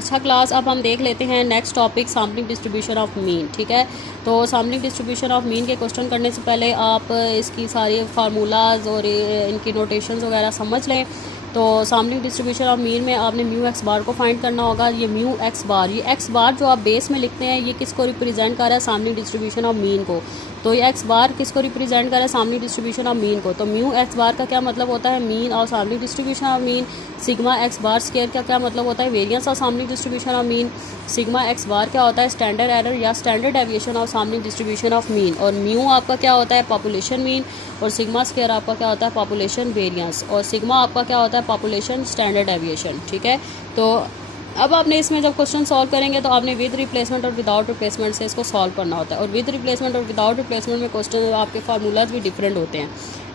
अच्छा क्लास, अब हम देख लेते हैं next topic, sampling distribution of mean. ठीक है, तो सैम्पलिंग डिस्ट्रीब्यूशन ऑफ मीन के क्वेश्चन करने से पहले आप इसकी सारी फार्मूलाज और इनकी नोटेशंस वगैरह समझ लें। तो सैम्पलिंग डिस्ट्रीब्यूशन ऑफ मीन में आपने म्यू एक्स बार को फाइंड करना होगा। ये म्यू एक्स बार, ये एक्स बार जो आप बेस में लिखते हैं, ये किसको रिप्रेजेंट कर रहा है? सैम्पलिंग डिस्ट्रीब्यूशन ऑफ मीन को। तो ये एक्स बार किसको रिप्रेजेंट कर रहा है? सैम्पलिंग डिस्ट्रीब्यूशन ऑफ मीन को। तो म्यू एक्स बार का क्या मतलब होता है? मीन और sampling distribution of mean. Sigma x bar square का क्या मतलब होता है? Variance of sampling distribution of mean. Sigma x bar क्या होता है? स्टैंडर्ड एरर या standard deviation of sampling distribution of mean. और म्यू आपका क्या होता है? Population mean. और सिग्मा स्क्वायर आपका क्या होता है? Population variance. और सिग्मा आपका क्या होता है? Population standard deviation. ठीक है, तो अब आपने इसमें जब क्वेश्चन सॉल्व करेंगे तो आपने विद रिप्लेसमेंट और विदाउट रिप्लेसमेंट से इसको सॉल्व करना होता है। और विद रिप्लेसमेंट और विदाउट रिप्लेसमेंट में क्वेश्चन आपके फार्मूलाज भी डिफरेंट होते हैं।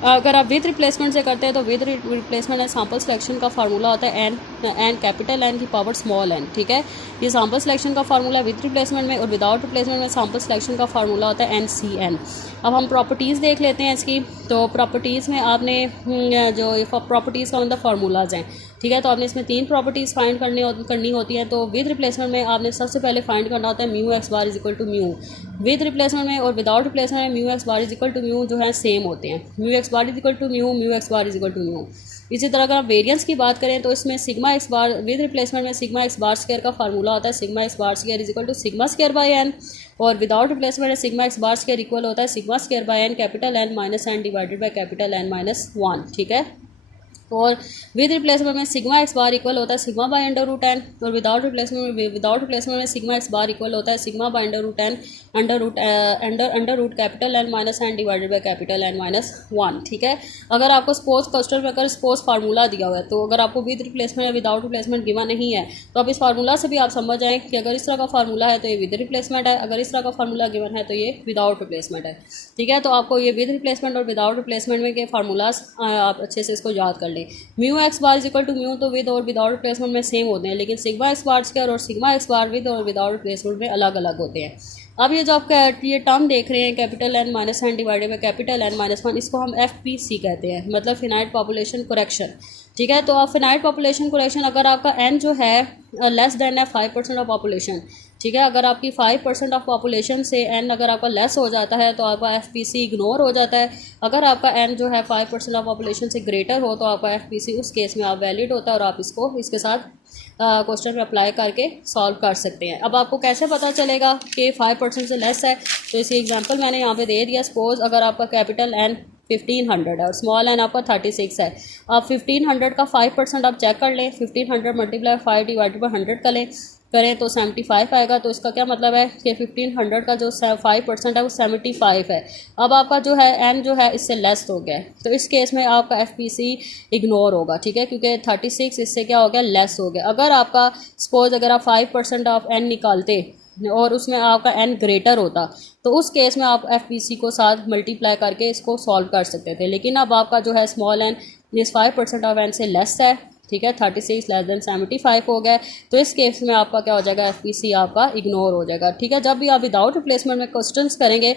अगर आप विद रिप्लेसमेंट से करते हैं तो with replacement and sample selection का फार्मूला होता है एन कैपिटल एन की पावर स्मॉल एन। ठीक है, ये सैम्पल सिलेक्शन का फार्मूला विद रिप्लेसमेंट में। और विदाउट रिप्लेसमेंट में सैम्पल सिलेक्शन का फार्मूला होता है NCN। अब हम प्रॉपर्टीज़ देख लेते हैं इसकी। तो प्रॉपर्टीज़ में आपने जो प्रॉपर्टीज़ का मतलब फार्मूलाज हैं। ठीक है, तो आपने इसमें 3 प्रॉपर्टीज़ फाइंड करनी होती हैं। तो विद रिप्लेसमेंट में आपने सबसे पहले फाइंड करना होता है mu x bar is equal to mu. With replacement में और विदाउट रिप्लेसमेंट में mu x bar is equal to mu जो है सेम होते हैं। Mu x bar is equal to mu, mu x bar is equal to mu. इसी तरह अगर आप वेरिएंस की बात करें तो इसमें sigma x bar with replacement में सिग्मा एक्स बार स्क्वायर का फार्मूला होता है sigma x bar square is equal to sigma square by n. और विदाउट रिप्लेसमेंट में सिग्मा एक्स बार स्क्वायर इक्वल होता है sigma square by n capital n minus n divided by capital n minus 1। ठीक है, और विद रिप्लेसमेंट में sigma x bar इक्वल होता है sigma by under root N. और विदाउट रिप्लेसमेंट में सिग्मा एक्स बार इक्वल होता है sigma by under root n under root capital n minus n divided by capital n minus 1। ठीक है, अगर आपको सपोज क्वेश्चन में अगर सपोज फार्मूला दिया हुआ है, तो अगर आपको विद रिप्लेसमेंट या विदाउट रिप्लेसमेंट गिवन नहीं है तो आप इस फार्मूला से भी आप समझ जाएँ कि अगर इस तरह का फार्मूला है तो ये विद रिप्लेसमेंट है, अगर इस तरह का फार्मूला गिवन है तो ये विदाउट रिप्लेसमेंट है। ठीक है, तो आपको ये विद रिप्लेसमेंट और विदाउट रिप्लेसमेंट में के फार्मूलाज आप अच्छे से इसको याद कर लें। Mu x bar is equal to mu तो विद और विदाउट रिप्लेसमेंट में सेम होते हैं, लेकिन सिग्मा एक्स बार स्क्वायर और सिग्मा एक्स बार विद और विदाउट रिप्लेसमेंट में अलग अलग होते हैं। अब ये जो आप ये टर्म देख रहे हैं capital n minus n divided by capital n minus 1, इसको हम FPC कहते हैं, मतलब फिनाइट पॉपुलेशन करेक्शन। ठीक है, तो आप फिनाइट पॉपुलेशन करेक्शन अगर आपका एन जो है लेस देन है 5% ऑफ पॉपुलेशन। ठीक है, अगर आपकी 5% ऑफ पॉपुलेशन से एन अगर आपका लेस हो जाता है तो आपका FPC इग्नोर हो जाता है। अगर आपका एन जो है 5% ऑफ पॉपुलेशन से ग्रेटर हो तो आपका FPC उस केस में आप वैलिड होता है और आप इसको इसके साथ क्वेश्चन में अप्लाई करके सॉल्व कर सकते हैं। अब आपको कैसे पता चलेगा कि 5% से लेस है? तो इसी एग्जांपल मैंने यहाँ पे दे दिया। सपोज अगर आपका कैपिटल एन 1500 है और स्मॉल एन आपका 36 है। आप 1500 का 5% आप चेक कर लें, 1500 मल्टीप्लाई 5 डिवाइडेड बाई 100 करें तो 75 आएगा। तो इसका क्या मतलब है कि 1500 का जो 5% है वो 75 है। अब आपका जो है एन जो है इससे लेस हो गया है, तो इस केस में आपका FPC इग्नोर होगा। ठीक है, क्योंकि 36 इससे क्या हो गया, लेस हो गया। अगर आपका सपोज अगर आप 5% ऑफ एन निकालते और उसमें आपका एन ग्रेटर होता तो उस केस में आप FPC को साथ मल्टीप्लाई करके इसको सॉल्व कर सकते थे। लेकिन अब आपका जो है स्मॉल एन इस 5% ऑफ एन से लेस है। ठीक है, 36 लेस देन 75 हो गया, तो इस केस में आपका क्या हो जाएगा, FPC आपका इग्नोर हो जाएगा। ठीक है, जब भी आप विदाउट रिप्लेसमेंट में क्वेश्चंस करेंगे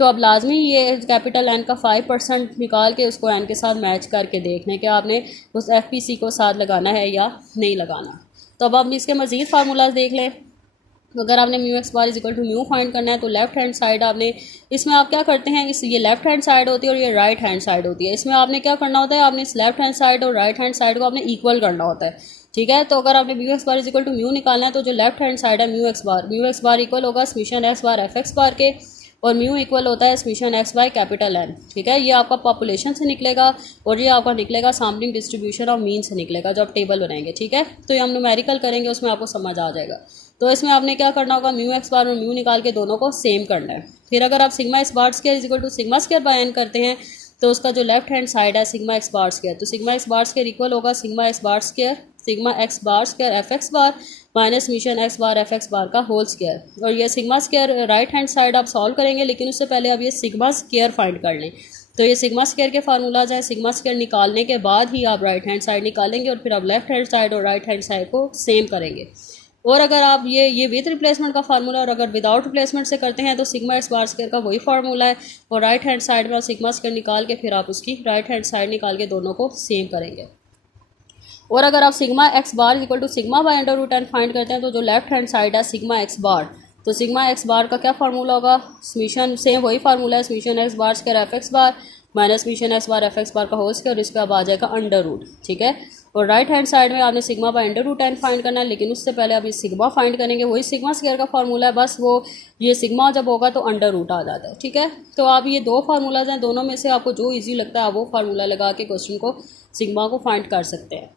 तो अब लाजमी ये कैपिटल एन का 5% निकाल के उसको एन के साथ मैच करके देखने के आपने उस FPC को साथ लगाना है या नहीं लगाना। तो अब आप इसके मज़ीद फार्मूलाज देख लें। अगर आपने mu x bar is equal to mu find करना है तो लेफ्ट हैंड साइड आपने इसमें आप क्या करते हैं, ये लेफ्ट हैंड साइड होती है और ये राइट हैंड साइड होती है। इसमें आपने क्या करना होता है, आपने इस लेफ्ट हैंड साइड और राइट हैंड साइड को आपने इक्वल करना होता है। ठीक है, तो अगर आपने mu x bar is equal to mu निकालना है तो जो लेफ्ट हैंड साइड है म्यू एक्स बार इक्वल होगा summation x bar FX bar के, और म्यू इक्वल होता है summation x by capital n. ठीक है, ये आपका पॉपुलेशन से निकलेगा और ये आपका निकलेगा सैम्पलिंग डिस्ट्रीब्यूशन ऑफ मीन से निकलेगा जब आप टेबल बनाएंगे। ठीक है, तो ये हम न्यूमेरिकल करेंगे उसमें आपको समझ आ जाएगा। तो इसमें आपने क्या करना होगा, म्यू एक्स बार और म्यू निकाल के दोनों को सेम करना है। फिर अगर आप sigma x bar square is equal to sigma square by N करते हैं तो उसका जो लेफ्ट हैंड साइड है सिग्मा एक्स बार स्क्वायर, तो sigma x bar square equal होगा sigma x bar square FX bar minus summation x bar FX bar का whole square. और ये sigma square right hand side आप solve करेंगे, लेकिन उससे पहले अब ये सिग्मा स्क्वायर फाइंड कर लें। तो ये सिग्मा स्क्वायर के फार्मूलाज हैं, सिग्मा स्क्वायर निकालने के बाद ही आप राइट हैंड साइड निकालेंगे और फिर आप लेफ्ट हैंड साइड और राइट हैंड साइड को सेम करेंगे। और अगर आप ये विद रिप्लेसमेंट का फार्मूला और अगर विदाउट रिप्लेसमेंट से करते हैं तो सिग्मा एक्स बार स्क्वायर का वही फार्मूला है, और राइट हैंड साइड में सिग्मा स्क्वायर निकाल के फिर आप उसकी राइट हैंड साइड निकाल के दोनों को सेम करेंगे। और अगर आप sigma x bar equal to sigma by under root n find करते हैं तो जो लेफ्ट हैंड साइड है सिग्मा एक्स बार, तो सिग्मा एक्स बार का क्या फार्मूला होगा, समीशन सेम वही फार्मूला है, summation x bar square f x bar minus summation x bar f x bar का होल स्क्वायर, इस पर अब आ जाएगा अंडर रूट, ठीक है। और राइट हैंड साइड में आपने sigma by under root n find करना है, लेकिन उससे पहले आप ये सिग्मा फाइंड करेंगे, वही सिग्मा स्क्वायर का फार्मूला है, बस वो ये सिग्मा जब होगा तो अंडर रूट आ जाता है, ठीक है। तो आप ये दो फार्मूलाज हैं, दोनों में से आपको जो ईजी लगता है आप वो फार्मूला लगा के क्वेश्चन को सिग्मा को फाइंड कर सकते हैं।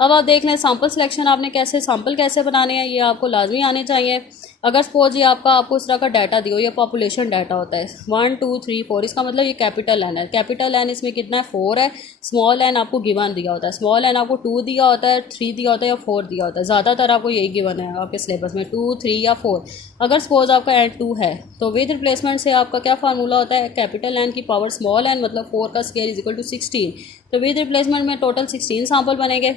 अब आप देख लें सैम्पल सिलेक्शन आपने कैसे सैम्पल कैसे बनाने हैं, ये आपको लाजमी आने चाहिए। अगर सपोज ये आपको इस तरह का डाटा दिया हो, ये पॉपुलेशन डाटा होता है 1 2 3 4, इसका मतलब ये कैपिटल एन है, कैपिटल एन इसमें कितना है 4 है, स्मॉल एन आपको गिवन दिया होता है, स्मॉल एन आपको 2 दिया होता है, 3 दिया होता है या 4 दिया होता है, ज़्यादातर आपको यही गिवन है आपके सिलेबस में 2 3 या 4। अगर सपोज आपका एन 2 है तो विद रिप्लेसमेंट से आपका क्या फार्मूला होता है, कैपिटल एन की पावर स्मॉल एन मतलब 4 का स्क्वायर इज इक्वल टू 16। तो विद रिप्लेसमेंट में टोटल 16 सैम्पल बनेंगे।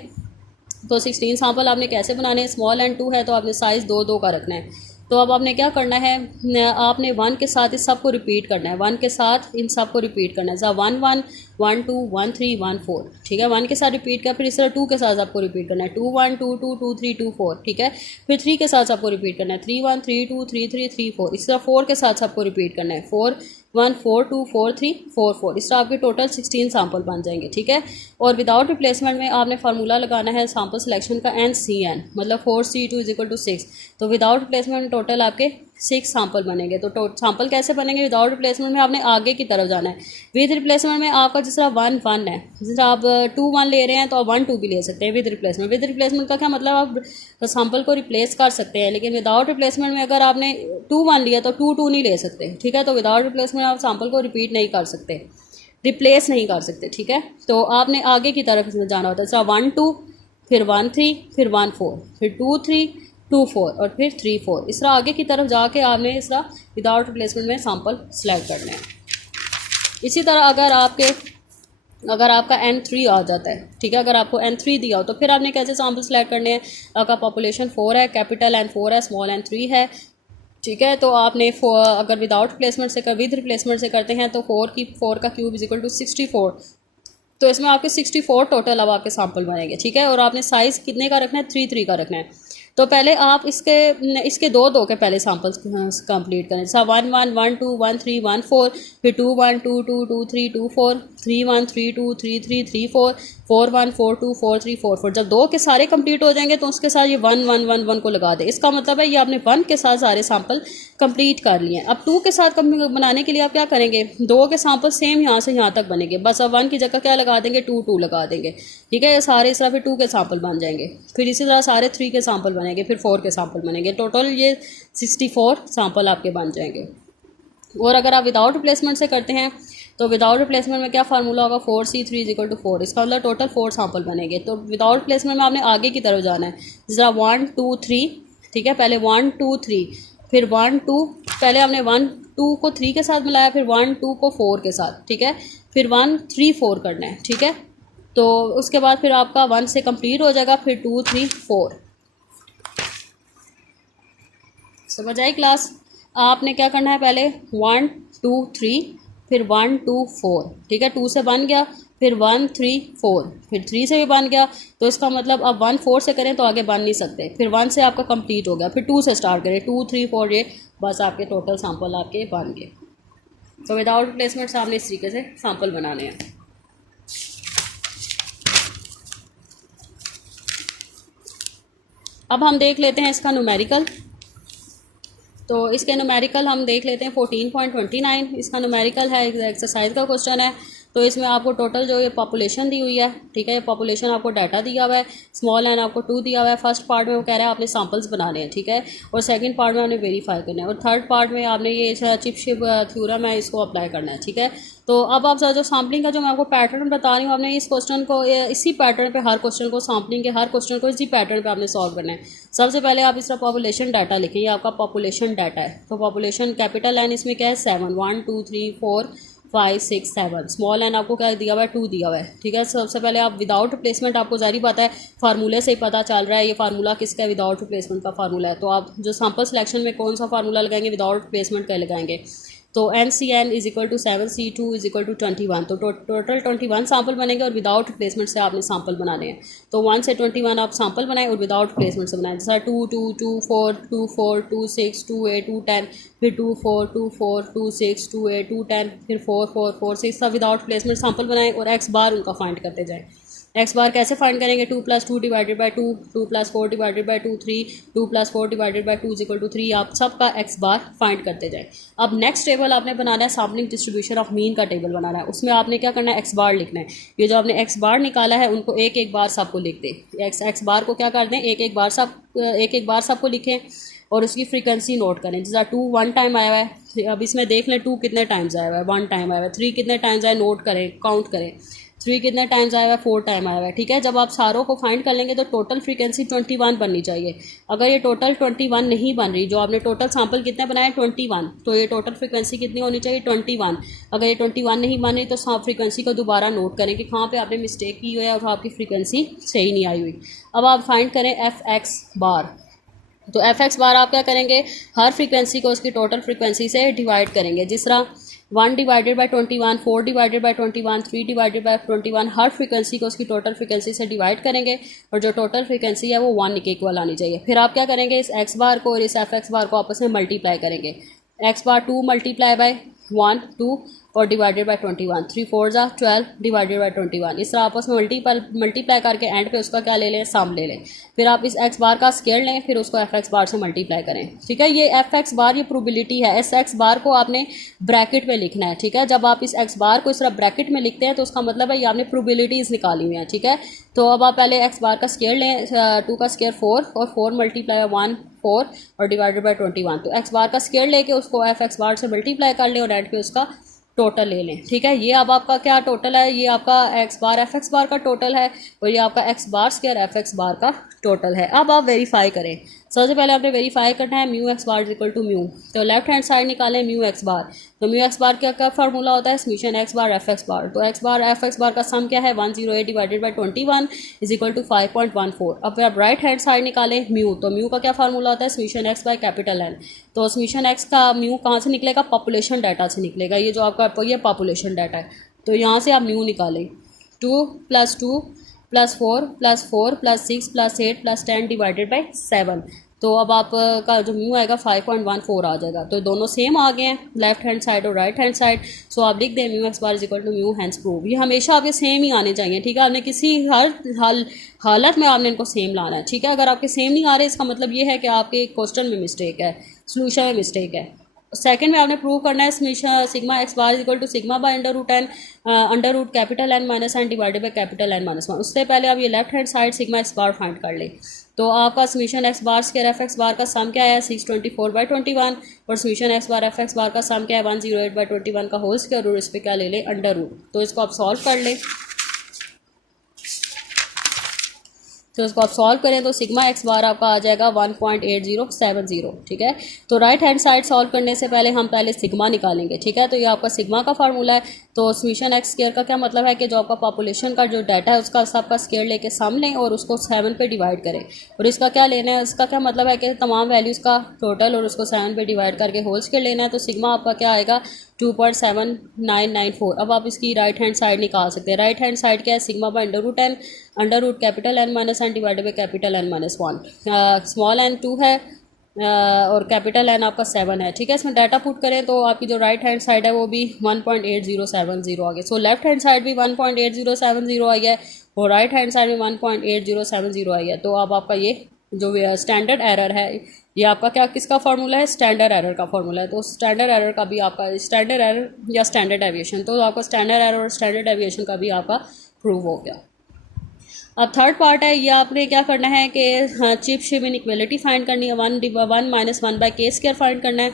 तो 16 सैम्पल आपने कैसे बनाने हैं, स्मॉल एन 2 है तो आपने साइज़ 2 2 का रखना है। तो अब आपने क्या करना है, आपने 1 के साथ इस सब को रिपीट करना है, 1 के साथ इन सब को रिपीट करना है, जैसा 1 1 1 2 1 3 1 4, ठीक है। 1 के साथ रिपीट किया, फिर इस तरह 2 के साथ आपको रिपीट करना है, 2 1 2 2 2 3 2 4, ठीक है। फिर 3 के साथ आपको रिपीट करना है, 3 1 3 2 3 3 3 4, इस तरह 4 के साथ आपको रिपीट करना है, 4 1 4 2 4 3 4 4, इस तरह आपके टोटल 16 सैम्पल बन जाएंगे, ठीक है। और विदाउट रिप्लेसमेंट में आपने फार्मूला लगाना है सैम्पल सिलेक्शन का NCN मतलब 4C2 इज इक्वल टू 6। तो विदाउट रिप्लेसमेंट में टोटल आपके 6 सैम्पल बनेंगे। तो सैम्पल कैसे बनेंगे, विदाउट रिप्लेसमेंट में आपने आगे की तरफ जाना है, विद रिप्लेसमेंट में आपका जिस तरह 1 1 है, जिस तरह आप 2 1 ले रहे हैं तो आप 1 2 भी ले सकते हैं विद रिप्लेसमेंट। विद रिप्लेसमेंट का क्या मतलब, आप सैम्पल को रिप्लेस कर सकते हैं, लेकिन विदाउट रिप्लेसमेंट में अगर आपने 2 1 लिया तो 2 2 नहीं ले सकते, ठीक है। तो विदाउट रिप्लेसमेंट आप सैम्पल को रिपीट नहीं कर सकते, रिप्लेस नहीं कर सकते, ठीक है। तो आपने आगे की तरफ इसमें जाना होता है, जैसा 1 2 फिर 1 3 फिर 1 4 फिर 2 3 2 4 और फिर 3 4, इस तरह आगे की तरफ जाके आपने इस तरह विदाउट रिप्लेसमेंट में सैम्पल सेलेक्ट करने हैं। इसी तरह अगर आपका N3 आ जाता है, ठीक है, अगर आपको N3 दिया हो तो फिर आपने कैसे सैम्पल सेलेक्ट करने हैं, आपका पॉपुलेशन 4 है, कैपिटल N4 है, स्मॉल N3 है, ठीक है। तो आपने अगर विदाउट रिप्लेसमेंट से विद रिप्लेसमेंट से करते हैं तो 4 का क्यूब इज इक्वल टू 64, तो इसमें आपके 64 टोटल अब आपके सैम्पल बनेंगे, ठीक है। और आपने साइज़ कितने का रखना है, 3 3 का रखना है। तो पहले आप इसके 2 2 के पहले सैम्पल्स कंप्लीट करें, जैसा 1 1 1 2 1 3 1 4 फिर 2 1 2 2 2 3 2 4 3 1 3 2 3 3 3 4 4 1 4 2 4 3 4 4। जब 2 के सारे कंप्लीट हो जाएंगे तो उसके साथ ये 1 1 1 1 को लगा दे, इसका मतलब है ये आपने 1 के साथ सारे सैम्पल कंप्लीट कर लिए हैं। अब 2 के साथ बनाने के लिए आप क्या करेंगे, 2 के सैम्पल सेम यहाँ से यहाँ तक बनेंगे, बस अब 1 की जगह क्या लगा देंगे, 2 2 लगा देंगे, ठीक है। ये सारे इस तरह फिर 2 के सैम्पल बन जाएंगे, फिर इसी तरह सारे 3 के सैम्पल बनेंगे, फिर 4 के सैम्पल बनेंगे, टोटल ये 64 सैम्पल आपके बन जाएंगे। और अगर आप विदाउट रिप्लेसमेंट से करते हैं तो विदाउट रिप्लेसमेंट में क्या फार्मूला होगा, 4C3 इज इक्वल टू 4, इसका मतलब टोटल 4 सैम्पल बनेंगे। तो विदाउट रिप्लेसमेंट में आपने आगे की तरफ जाना है, जरा 1 2 3, ठीक है, पहले 1 2 3 फिर 1 2, पहले आपने 1 2 को 3 के साथ मिलाया, फिर 1 2 को 4 के साथ, ठीक है, फिर 1 3 4 करना है, ठीक है। तो उसके बाद फिर आपका 1 से कंप्लीट हो जाएगा, फिर 2 3 4। समझ आई क्लास। आपने क्या करना है, पहले 1 2 3 फिर 1 2 4, ठीक है, 2 से बन गया, फिर 1 3 4 फिर 3 से भी बन गया। तो इसका मतलब अब 1 4 से करें तो आगे बन नहीं सकते, फिर 1 से आपका कंप्लीट हो गया, फिर 2 से स्टार्ट करें, 2 3 4, ये बस आपके टोटल सैम्पल आपके बन गए। तो विदाउट रिप्लेसमेंट से आपने इस तरीके से सैम्पल बनाने हैं। अब हम देख लेते हैं इसका न्यूमेरिकल। तो इसके न्यूमेरिकल हम देख लेते हैं 14.29, इसका न्यूमेरिकल है, एक्सरसाइज का क्वेश्चन है। तो इसमें आपको टोटल जो ये पॉपुलेशन दी हुई है, ठीक है, ये पॉपुलेशन आपको डाटा दिया हुआ है, स्मॉल एन आपको 2 दिया हुआ है। फर्स्ट पार्ट में वो कह रहा है आपने सैम्पल्स बनाने हैं, ठीक है, और सेकंड पार्ट में आपने वेरीफाई करना है, और थर्ड पार्ट में आपने ये चिपशिप थ्योरम है इसको अप्लाई करना है, ठीक है। तो अब आप जो सैम्पलिंग का जो मैं आपको पैटर्न बता रही हूँ, आपने इस क्वेश्चन को इसी पैटर्न पे हर क्वेश्चन को, सैम्पलिंग के हर क्वेश्चन को इसी पैटर्न पे आपने सॉल्व करना है। सबसे पहले आप इसका पॉपुलेशन डाटा लिखें, ये आपका पॉपुलेशन डाटा है। तो पॉपुलेशन कैपिटल एन इसमें क्या है 7, 1 2 3 4 5 6 7, स्मॉल एन आपको क्या दिया हुआ है 2 दिया हुआ है, ठीक है। सबसे पहले आप विदाउट रिप्लेसमेंट, आपको जारी बात है फार्मूले से ही पता चल रहा है ये फार्मूला किसका है, विदाउट रिप्लेसमेंट का फार्मूला है। तो आप जो सैम्पल सिलेक्शन में कौन सा फार्मूला लगाएंगे, विदाउट रिप्लेसमेंट का लगाएंगे। तो MCN is equal to 7C2 is equal to 21। तो टोटल 21 सैम्पल बनेंगे और विदाउट प्लेसमेंट से आपने सैम्पल बनाने हैं। तो 1 से 21 आप सैम्पल बनाएं और विदाउट प्लेसमेंट से बनाएं। जैसा 2 2 2 4 2 4 2 6 2 8 2 10, फिर 2 4 2 4 2 6 2 8 2 10, फिर 4 4 4 6 सब विदाउट प्लेसमेंट सैम्पल बनाएं और एक्स बार उनका फाइंड करते जाएँ। एक्स बार कैसे फाइंड करेंगे? 2 + 2 divided by 2, 2 + 4 divided by 2 3, 2 + 4 divided by 2 is equal to 3। आप सबका एक्स बार फाइंड करते जाएं। अब नेक्स्ट टेबल आपने बनाना है सैम्पलिंग डिस्ट्रीब्यूशन ऑफ मीन का टेबल बनाना है। उसमें आपने क्या करना है? एक्स बार लिखना है। ये जो आपने एक्स बार निकाला है उनको एक एक बार सबको लिख दें। एक्स बार को क्या कर दें? एक एक बार सबको लिखें और उसकी फ्रीक्वेंसी नोट करें। जैसा 2 1 टाइम आया हुआ है, अब इसमें देख लें 2 कितने टाइम्स आया हुआ है, 1 टाइम आया हुआ है। 3 कितने टाइम्स आया, नोट करें, काउंट करें। 3 कितने टाइम्स आया हुआ है, 4 टाइम आया हुआ है। ठीक है, जब आप सारों को फाइंड कर लेंगे तो टोटल फ्रीक्वेंसी 21 बननी चाहिए। अगर ये टोटल 21 नहीं बन रही, जो आपने टोटल सैंपल कितने बनाए 21, तो ये टोटल फ्रीक्वेंसी कितनी होनी चाहिए 21। अगर ये 21 नहीं बन रही तो फ्रीक्वेंसी को दोबारा नोट करें कि कहाँ पे आपने मिस्टेक की हुई है और आपकी फ्रीक्वेंसी सही नहीं आई हुई। अब आप फाइंड करें एफ एक्स बार। तो एफ एक्स बार आप क्या करेंगे? हर फ्रीक्वेंसी को उसकी टोटल फ्रीक्वेंसी से डिवाइड करेंगे। जिस तरह 1 divided by 21, 4 divided by 21, 3 divided by 21, her frequency को उसकी टोटल फ्रीक्वेंसी से डिवाइड करेंगे और जो टोटल फ्रीक्वेंसी है वो 1 के इक्वल आनी चाहिए। फिर आप क्या करेंगे? इस एक्स बार को और इस एफ एक्स बार को आपस में मल्टीप्लाई करेंगे। एक्स बार 2 मल्टीप्लाई बाई 1 2 और डिवाइडेड बाई 21, 3 4 जा 12 डिवाइडेड बाई 21। इस तरह आपस में मल्टीप्लाई करके एंड पे उसका क्या ले लें? सम ले लें। फिर आप इस एक्स बार का स्केयर लें, फिर उसको एफ एक्स बार से मल्टीप्लाई करें। ठीक है, ये एफ एक्स बार ये प्रोबेबिलिटी है। इस एक्स बार को आपने ब्रैकेट में लिखना है। ठीक है, जब आप इस एक्स बार को इस तरह ब्रैकेट में लिखते हैं तो उसका मतलब है ये आपने प्रोबेबिलिटीज़ निकाली हुई हैं। ठीक है, तो अब आप पहले एक्स बार का स्केयर लें, 2 का स्केयर 4 और 4 मल्टीप्लाई 1 4 और डिवाइडेड बाई 21। तो एक्स बार का स्केयर लेके उसको एफ एक्स बार से मल्टीप्लाई कर लें और एंड पे उसका टोटल ले लें। ठीक है, ये अब आपका क्या टोटल है? ये आपका x bar f x bar का टोटल है और ये आपका x bar square f x bar का टोटल है। अब आप वेरीफाई करें। सबसे पहले आपने वेरीफाई करना है mu x bar is equal to mu. तो लेफ्ट हैंड साइड निकालें म्यू एक्स बार। तो म्यू एक्स बार क्या फार्मूला होता है? Summation x bar f x bar. तो x bar f x bar का सम क्या है? 108 divided by 21 is equal to 5.14। अब आप राइट हैंड साइड निकालें म्यू। तो म्यू का क्या फार्मूला होता है? Summation x by capital N. तो समीशन एक्स का म्यू कहाँ से निकलेगा? पॉपुलेशन डाटा से निकलेगा। ये जो आपका ये पॉपुलेशन डाटा है, तो यहाँ से आप म्यू निकालें। 2 + 2 + 4 + 4 + 6 + 8 + 10 डिवाइडेड बाई 7। तो अब आपका जो म्यू आएगा 5.14 आ जाएगा। तो दोनों सेम आ गए हैं, लेफ्ट हैंड साइड और राइट हैंड साइड। सो आप लिख दें mu x bar is equal to mu hence prove. ये हमेशा आपके सेम ही आने चाहिए। ठीक है, आपने किसी हर हालत में आपने इनको सेम लाना है। ठीक है, अगर आपके सेम नहीं आ रहे इसका मतलब ये है कि आपके क्वेश्चन में मिस्टेक है, सोल्यूशन में मिस्टेक है। सेकंड में आपने प्रूव करना है sigma x bar equal to sigma by √n √ capital N - n divided by capital N - 1। उससे पहले आप ये left hand side sigma x bar find कर लें। तो आपका summation x bar square f x bar का सम क्या है? 624/21 और summation x bar f x bar का सम क्या है? 108/21 का होल स्क्वायर और इस पर क्या ले लें? √। तो इसको आप सॉल्व कर लें। तो इसको आप सॉल्व करें तो सिग्मा एक्स बार आपका आ जाएगा 1.8070। ठीक है, तो राइट हैंड साइड सॉल्व करने से पहले हम पहले सिग्मा निकालेंगे। ठीक है, तो ये आपका सिग्मा का फार्मूला है। तो समीशन एक्स स्क्वायर का क्या मतलब है कि जो आपका पॉपुलेशन का जो डाटा है उसका सबका स्क्वायर लेके सम लें और उसको 7 पे डिवाइड करें। और इसका क्या लेना है? इसका क्या मतलब है कि तमाम वैल्यूज़ का टोटल और उसको 7 पे डिवाइड करके होल स्क्वायर लेना है। तो सिग्मा आपका क्या आएगा? 2.7994। अब आप इसकी राइट हैंड साइड निकाल सकते हैं। राइट हैंड साइड क्या है? Sigma by √n √ capital N - n divided by capital N - 1। Small n 2 है और कैपिटल N आपका 7 है। ठीक है, इसमें डाटा पुट करें तो आपकी जो राइट हैंड साइड है वो भी 1.8070 आ गया। सो लेफ्ट हैंड साइड भी 1.8070 आई है और राइट हैंड साइड में 1.8070 आई है। तो अब आपका ये जो स्टैंडर्ड एरर है ये आपका क्या किसका फार्मूला है? स्टैंडर्ड एरर का फार्मूला है। तो स्टैंडर्ड एरर का भी आपका स्टैंडर्ड एरर या स्टैंडर्ड एविएशन, तो आपका स्टैंडर्ड एरर और स्टैंडर्ड एविएशन का भी आपका प्रूव हो गया। अब थर्ड पार्ट है, ये आपने क्या करना है कि चिप शिप इनइक्वालिटी फाइंड करनी है। 1 - 1/k² फाइंड करना है।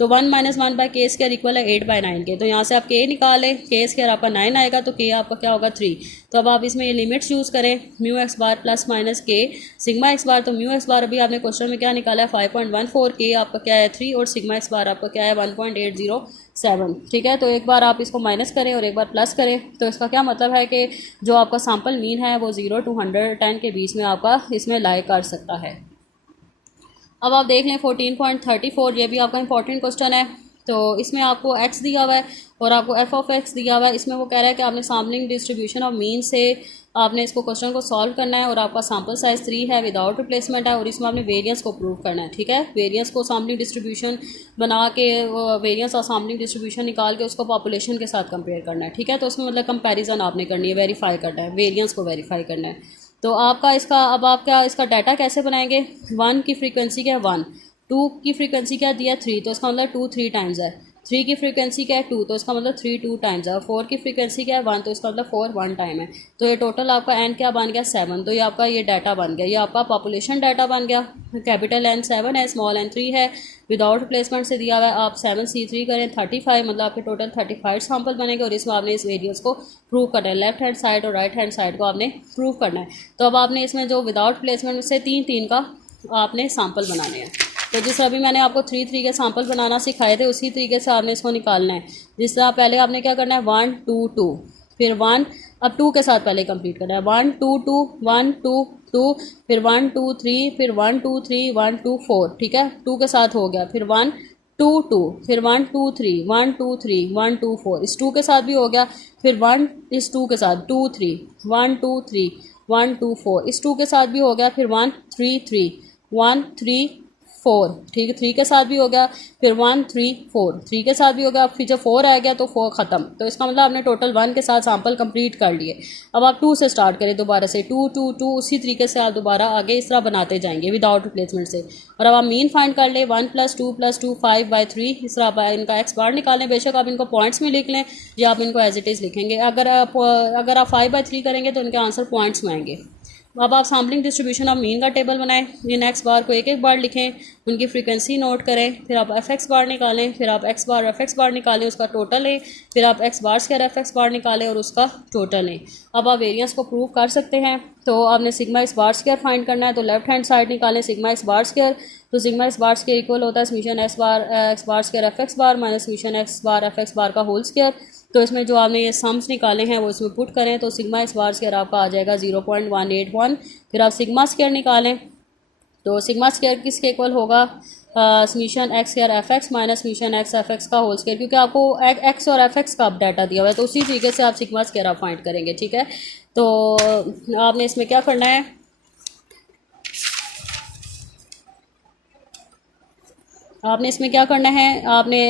तो 1 - 1/k² इक्वल है 8/9 के। तो यहाँ से आप k निकालें, k² आपका 9 आएगा तो k आपका क्या होगा? 3। तो अब आप इसमें ये लिमिट्स यूज़ करें, म्यू एक्स बार ± k सिग्मा एक्स बार। तो म्यू एक्स बार अभी आपने क्वेश्चन में क्या निकाला है? 5.14, k आपका क्या है? 3 और सिग्मा एक्स बार आपका क्या है? 1.807। ठीक है, तो एक बार आप इसको माइनस करें और एक बार प्लस करें। तो इसका क्या मतलब है कि जो आपका सैम्पल मीन है वो 0 to 110 के बीच में आपका इसमें लाई कर सकता है। अब आप देख लें 14.34, ये भी आपका इंपॉर्टेंट क्वेश्चन है। तो इसमें आपको x दिया हुआ है और आपको f ऑफ x दिया हुआ है। इसमें वो कह रहा है कि आपने सैम्पलिंग डिस्ट्रीब्यूशन ऑफ मीन से आपने इसको क्वेश्चन को सॉल्व करना है और आपका सैम्पल साइज 3 है विदाउट रिप्लेसमेंट है और इसमें आपने वेरिएंस को प्रूव करना है। ठीक है, वेरिएंस को सैम्पलिंग डिस्ट्रीब्यूशन बना के वेरिएंस और सैम्पलिंग डिस्ट्रीब्यूशन निकाल के उसको पॉपुलेशन के साथ कंपेयर करना है। ठीक है, तो उसमें मतलब कंपैरिजन आपने करनी है, वेरीफाई करना है, वेरिएंस को वेरीफाई करना है। तो आपका इसका अब आप क्या इसका डाटा कैसे बनाएंगे? 1 की फ्रीक्वेंसी क्या है 1, 2 की फ्रीक्वेंसी क्या दिया 3, तो इसका मतलब 2 3 टाइम्स है। 3 की फ्रीक्वेंसी क्या है 2, तो इसका मतलब 3 2 टाइम्स है। 4 की फ्रीक्वेंसी क्या है 1, तो इसका मतलब 4 1 टाइम है। तो ये टोटल आपका n क्या बन गया 7। तो ये आपका ये डाटा बन गया, ये आपका पॉपुलेशन डाटा बन गया। कैपिटल N 7 है, स्मॉल n 3 है, विदाउट रिप्लेसमेंट से दिया हुआ है। आप 7C3 करें 35, मतलब आपके टोटल 35 सैम्पल बनेंगे और इसमें आपने इस वेरिएंस को प्रूव करना है। लेफ्ट हैंड साइड और राइट हैंड साइड को आपने प्रूव करना है। तो अब आपने इसमें जो विदाउट रिप्लेसमेंट से 3 का आपने सैम्पल बनाने हैं। तो जिस अभी मैंने आपको 3 के सैम्पल बनाना सिखाए थे उसी तरीके से आपने इसको निकालना है। जिस तरह पहले आपने क्या करना है 1 2 2, फिर 1, अब 2 के साथ पहले कंप्लीट करना है 1 2 2 1 2 2, फिर 1 2 3, फिर 1 2 3 1 2 4। ठीक है, 2 के साथ हो गया, फिर 1 2 2, फिर 1 2 3 1 2 3 1 2 4, इस 2 के साथ भी हो गया, फिर 1 इस 2 के साथ 2 3 1 2 3 1 2 4, इस 2 के साथ भी हो गया, फिर 1 3 3 1 3 4। ठीक है, 3 के साथ भी हो गया, फिर 1 3 4, 3 के साथ भी हो गया, फिर जब 4 आ गया तो 4 ख़त्म। तो इसका मतलब आपने टोटल 1 के साथ सैम्पल कंप्लीट कर लिए। अब आप 2 से स्टार्ट करें, दोबारा से 2 2 2, उसी तरीके से आप दोबारा आगे इस तरह बनाते जाएंगे विदाउट रिप्लेसमेंट से। और अब आप मीन फाइंड कर ले 1 + 2 + 2 5/3, इस तरह आप इनका x बार निकालें। बेशक आप इनको पॉइंट्स में लिख लें या आप इनको एज इट इज़ लिखेंगे। अगर आप 5/3 करेंगे तो इनके आंसर पॉइंट्स में आएंगे। अब आप सैम्पलिंग डिस्ट्रीब्यूशन ऑफ मीन का टेबल बनाएं, इन एक्स बार को एक एक बार लिखें, उनकी फ्रीक्वेंसी नोट करें, फिर आप एफ एक्स बार निकालें, फिर आप एक्स बार एफ एक्स बार निकालें, उसका टोटल लें, फिर आप x bar square f x बार निकालें और उसका टोटल लें। अब आप वेरिएंस को प्रूव कर सकते हैं। तो आपने sigma x bar square find करना है, तो लेफ्ट हैंड साइड निकालें सिग्मा एक्स बार स्क्वायर। तो सिग्मा एक्स बार स्क्वायर इक्वल होता है summation x bar square f x bar minus summation x bar f x bar का होल स्क्वायर। तो इसमें जो आपने ये सम्स निकाले हैं वो इसमें पुट करें, तो सिग्मा एक्स बार स्क्वायर आपका आ जाएगा 0.181। फिर आप सिग्मा स्क्वायर निकालें, तो सिग्मा स्क्वायर किसके इक्वल होगा summation x square f x minus summation x F x का होल स्क्वायर, क्योंकि आपको एक्स और एफ एक्स का अब डाटा दिया हुआ है, तो उसी तरीके से आप सिग्मा स्क्वायर आप फाइंड करेंगे। ठीक है, तो आपने इसमें क्या करना है, आपने इसमें क्या करना है, आपने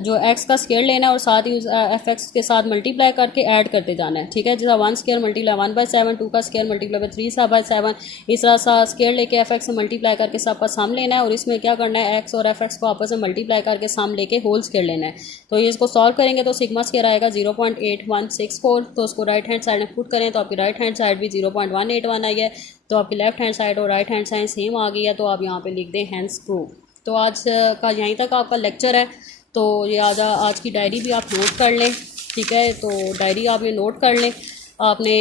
जो x का स्केयर लेना है और साथ ही उस एफ एक्स के साथ मल्टीप्लाई करके ऐड करते जाना है। ठीक है, जैसा 1 स्केयर मल्टीप्लाई 1/7, 2 का स्केयर मल्टीप्लाई 3/7, इस तरह सा स्केयर लेके एफ एक्स से मल्टीप्लाई करके सबका सम लेना है और इसमें क्या करना है x और एफ एक्स को आपस में मल्टीप्लाई करके सम लेके होल स्केयर लेना है। तो ये इसको सॉल्व करेंगे तो सिग्मा स्केयर आएगा 0.8164। तो उसको राइट हैंड साइड में पुट करें तो आपकी राइट हैंड साइड भी 0.181 आई है, तो आपकी लेफ्ट हैंड साइड और राइट हैंड साइड सेम आ गई है। तो आप यहाँ पे लिख दें हैंस प्रूव। तो आज का यहीं तक आपका लेक्चर है। तो ये आज की डायरी भी आप नोट कर लें। ठीक है, तो डायरी आपने नोट कर लें। आपने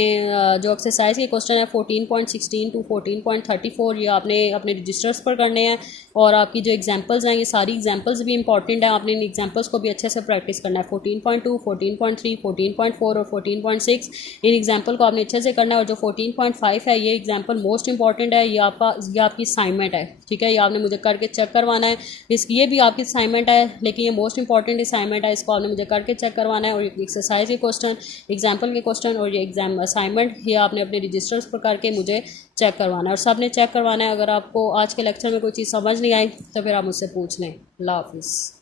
जो एक्सरसाइज के क्वेश्चन है 14.16 टू 14.34 ये आपने अपने रजिस्टर्स पर करने हैं और आपकी जो एग्जांपल्स हैं ये सारी एग्जांपल्स भी इंपॉर्टेंट हैं, आपने इन एग्जांपल्स को भी अच्छे से प्रैक्टिस करना है। 14.2, 14.3, 14.4 और 14.6 इन एग्जांपल को आपने अच्छे से करना है। और जो 14.5 है ये एग्जांपल मोस्ट इंपॉर्टेंट है, ये आपकी असाइनमेंट है। ठीक है, ये आपने मुझे करके चेक करवाना है। ये भी आपकी असाइनमेंट है, लेकिन ये मोस्ट इंपॉर्टेंट असाइनमेंट है, इसको आपने मुझे करके चेक करवाना है। और एक्सरसाइज के क्वेश्चन, एग्जाम्पल के क्वेश्चन और ये एग्जाम असाइनमेंट ये आपने अपने रजिस्टर्स पर करके मुझे चेक करवाना है और सब ने चेक करवाना है। अगर आपको आज के लेक्चर में कोई चीज़ समझ नहीं आई तो फिर आप मुझसे पूछ लें। अल्लाह हाफिज़।